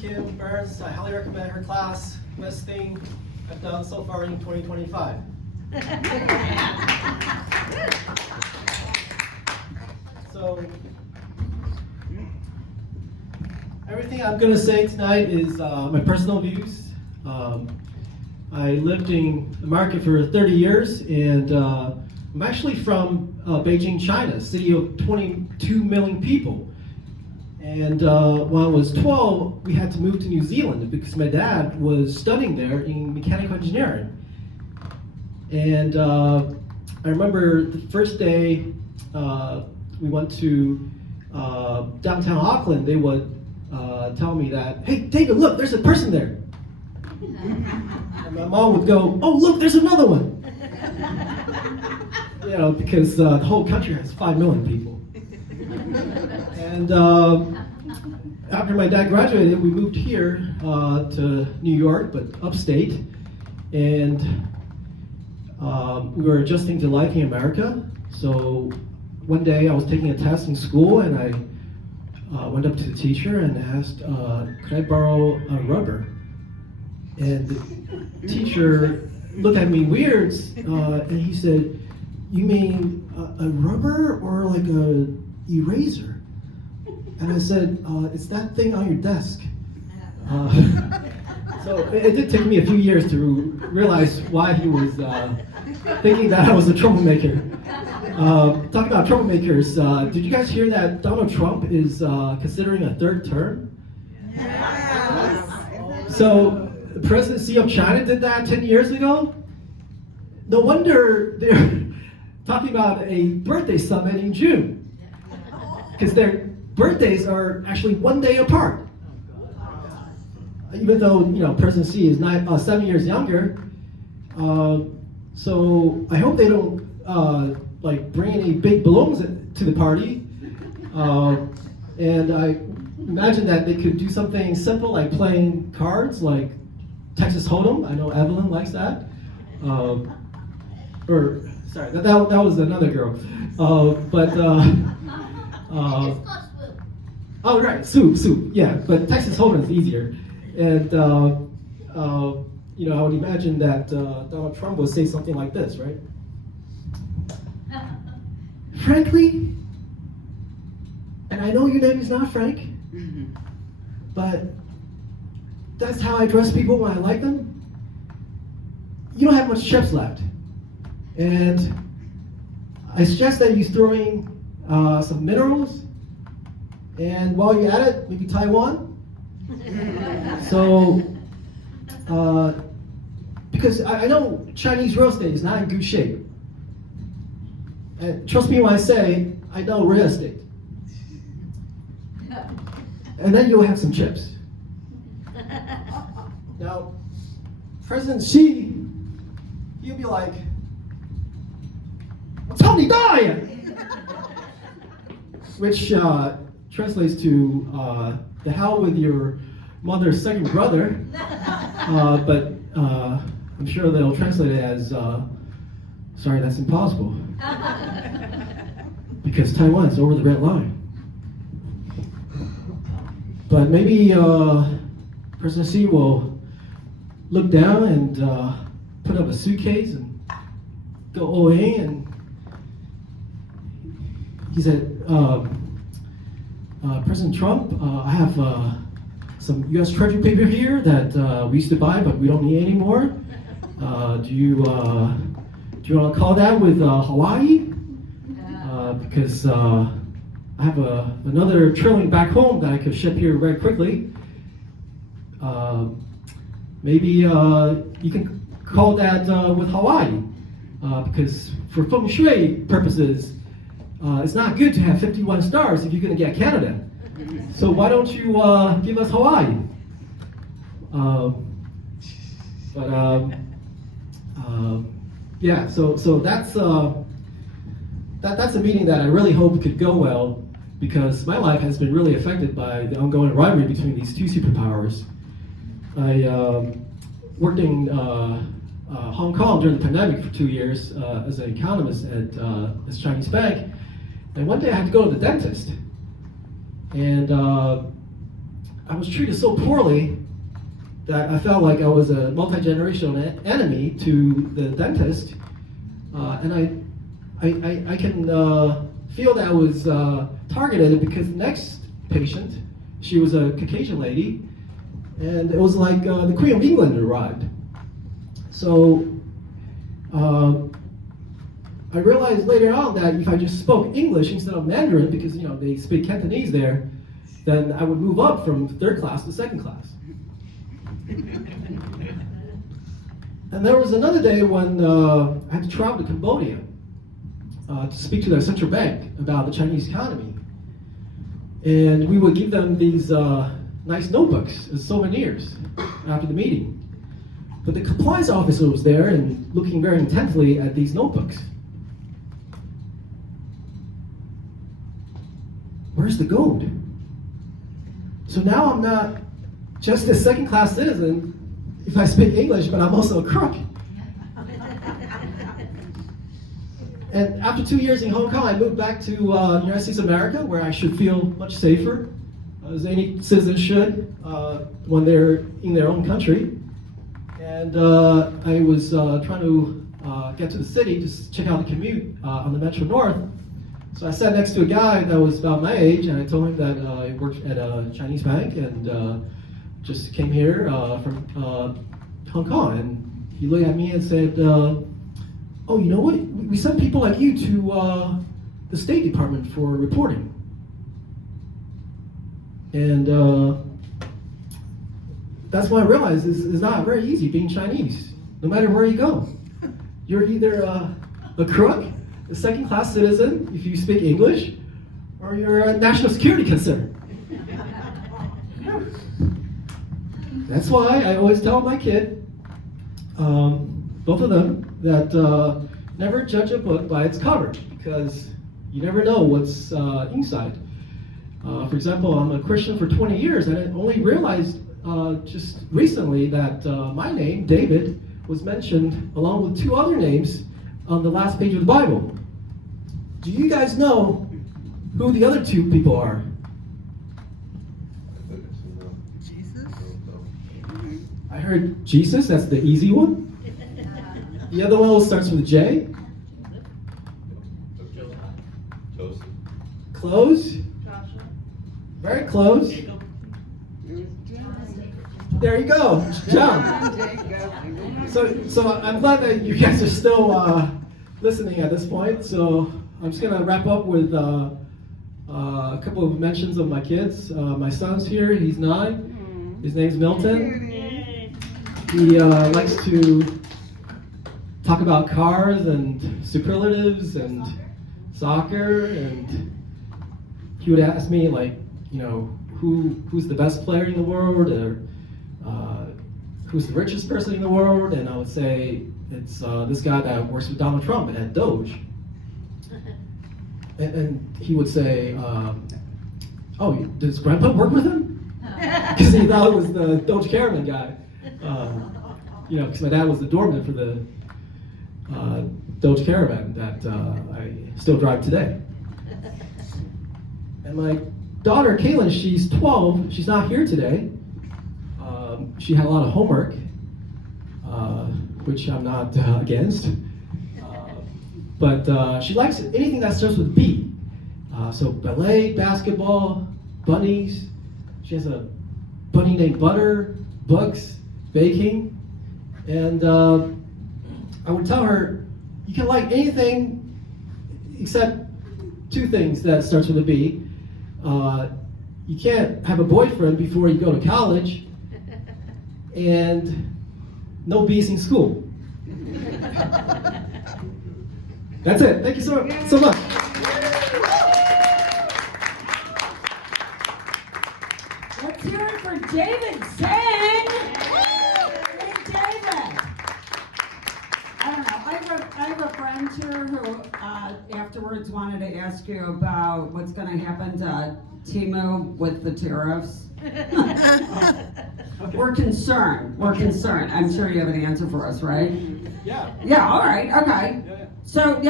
Kim Berns. I highly recommend her class. Best thing I've done so far in 2025. So, everything I'm going to say tonight is my personal views. I lived in America for 30 years, and I'm actually from Beijing, China, a city of 22 million people. And when I was 12, we had to move to New Zealand because my dad was studying there in mechanical engineering. And I remember the first day we went to downtown Auckland, they would tell me that, "Hey, David, look, there's a person there." And my mom would go, "Oh, look, there's another one." You know, because the whole country has 5 million people. And after my dad graduated, we moved here to New York, but upstate. And we were adjusting to life in America. So one day I was taking a test in school, and I went up to the teacher and asked, "Could I borrow a rubber?" And the teacher looked at me weird, and he said, "You mean a rubber or like a eraser?" And I said, "It's that thing on your desk." So it did take me a few years to realize why he was thinking that I was a troublemaker. Talking about troublemakers, did you guys hear that Donald Trump is considering a third term? Yes. So the presidency of China did that 10 years ago? No wonder they're talking about a birthday summit in June, because their birthdays are actually 1 day apart. Even though President Xi is 7 years younger, so I hope they don't bring any big balloons to the party. And I imagine that they could do something simple like playing cards, like Texas Hold'em. I know Evelyn likes that. Sorry, that was another girl. Oh, right, soup, yeah. But Texas Hold'em is easier. And, I would imagine that Donald Trump would say something like this, right? "Frankly, and I know your name is not Frank, but that's how I address people when I like them. You don't have much chips left. And I suggest that you throw in some minerals, and while you're at it, maybe Taiwan." So, because I know Chinese real estate is not in good shape. And trust me when I say, I know real estate. And then you'll have some chips. Now, President Xi, he'll be like, "Tell me die!" Which translates to, "The hell with your mother's second brother." But I'm sure they'll translate it as, "Sorry, that's impossible." Because Taiwan is over the red line. But maybe President Xi will look down and put up a suitcase and go all in, and he said, "President Trump, I have some U.S. Treasury paper here that we used to buy, but we don't need anymore. Do you want to call that with Hawaii? Because I have another trillion back home that I could ship here very quickly. Maybe you can call that with Hawaii, because for feng shui purposes, it's not good to have 51 stars if you're going to get Canada. So why don't you give us Hawaii?" Yeah, so that's a meeting that I really hope could go well, because my life has been really affected by the ongoing rivalry between these two superpowers. I worked in Hong Kong during the pandemic for 2 years as an economist at this Chinese bank, and one day I had to go to the dentist, and I was treated so poorly that I felt like I was a multi-generational enemy to the dentist, and I can feel that I was targeted because the next patient, she was a Caucasian lady, and it was like the Queen of England arrived. So I realized later on that if I just spoke English instead of Mandarin, because they speak Cantonese there, then I would move up from third class to second class. And there was another day when I had to travel to Cambodia to speak to their central bank about the Chinese economy. And we would give them these nice notebooks as souvenirs after the meeting. But the compliance officer was there and looking very intently at these notebooks. Where's the gold? So now I'm not just a second-class citizen if I speak English, but I'm also a crook. And after 2 years in Hong Kong, I moved back to United States of America, where I should feel much safer, as any citizen should, when they're in their own country. And I was trying to get to the city to check out the commute on the Metro North. So I sat next to a guy that was about my age, and I told him that I worked at a Chinese bank and just came here from Hong Kong. And he looked at me and said, oh, you know what? We send people like you to the State Department for reporting. And that's when I realized it's not very easy being Chinese, no matter where you go. You're either a crook, a second-class citizen if you speak English, or you're a national security concern. That's why I always tell my kid, both of them, that never judge a book by its cover, because you never know what's inside. For example, I'm a Christian for 20 years, and I only realized just recently that my name, David, was mentioned along with 2 other names on the last page of the Bible. Do you guys know who the other 2 people are? Jesus? I heard Jesus, that's the easy one. The other one starts with a J. Joseph. Close. Very close. There you go, John. So I'm glad that you guys are still listening at this point. So I'm just gonna wrap up with a couple of mentions of my kids. My son's here. He's 9. His name's Milton. He likes to talk about cars and superlatives and soccer, and he would ask me who's the best player in the world, or who's the richest person in the world, and I would say it's this guy that works with Donald Trump at Doge. And he would say, oh, does Grandpa work with him? Because he thought it was the Doge Caravan guy. Because my dad was the doorman for the Doge Caravan that I still drive today. And my daughter, Kaylin, she's 12. She's not here today. She had a lot of homework, which I'm not against. But she likes anything that starts with B. So ballet, basketball, bunnies. She has a bunny named Butter, books, baking. And I would tell her, you can like anything except 2 things that starts with a B. You can't have a boyfriend before you go to college, and no B's in school. That's it. Thank you so much. Let's hear it for David Singh. Hey, David. I don't know. I have a friend here who afterwards wanted to ask you about what's going to happen to Temu with the tariffs. Okay. We're concerned. I'm sure you have an answer for us, right? Yeah. Yeah, all right, okay. Yeah. So, yeah.